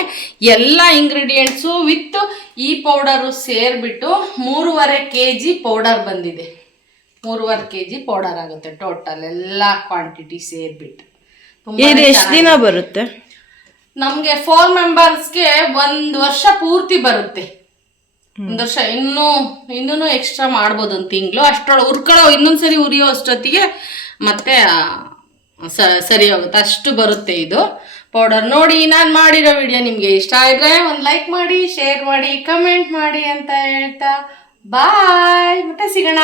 ಎಲ್ಲ ಇಂಗ್ರೀಡಿಯೆಂಟ್ಸು ವಿತ್ ಈ ಪೌಡರು ಸೇರಿಬಿಟ್ಟು 3.5 kg ಪೌಡರ್ ಬಂದಿದೆ. 3.5 kg ಪೌಡರ್ ಆಗುತ್ತೆ ಟೋಟಲ್ ಎಲ್ಲ ಕ್ವಾಂಟಿಟಿ ಸೇರ್ಬಿಟ್ಟು. ಇದು ಎಷ್ಟು ದಿನ ಬರುತ್ತೆ? ನಮ್ಗೆ 4 ಮೆಂಬರ್ಸ್ಗೆ 1 ವರ್ಷ ಪೂರ್ತಿ ಬರುತ್ತೆ. 1 ವರ್ಷ ಇನ್ನೂ ಎಕ್ಸ್ಟ್ರಾ ಮಾಡ್ಬೋದು, 1 ತಿಂಗಳು ಅಷ್ಟರೊಳಗೆ ಹುರ್ಕೊಳ್ಳೋ ಇನ್ನೊಂದ್ಸರಿ ಉರಿಯೋ ಅಷ್ಟೊತ್ತಿಗೆ ಮತ್ತೆ ಸರಿ ಹೋಗುತ್ತೆ, ಅಷ್ಟು ಬರುತ್ತೆ ಇದು ಪೌಡರ್. ನೋಡಿ, ನಾನು ಮಾಡಿರೋ ವಿಡಿಯೋ ನಿಮಗೆ ಇಷ್ಟ ಆದರೆ ಒಂದು ಲೈಕ್ ಮಾಡಿ, ಶೇರ್ ಮಾಡಿ, ಕಮೆಂಟ್ ಮಾಡಿ ಅಂತ ಹೇಳ್ತಾ ಬಾಯ್, ಮತ್ತೆ ಸಿಗೋಣ.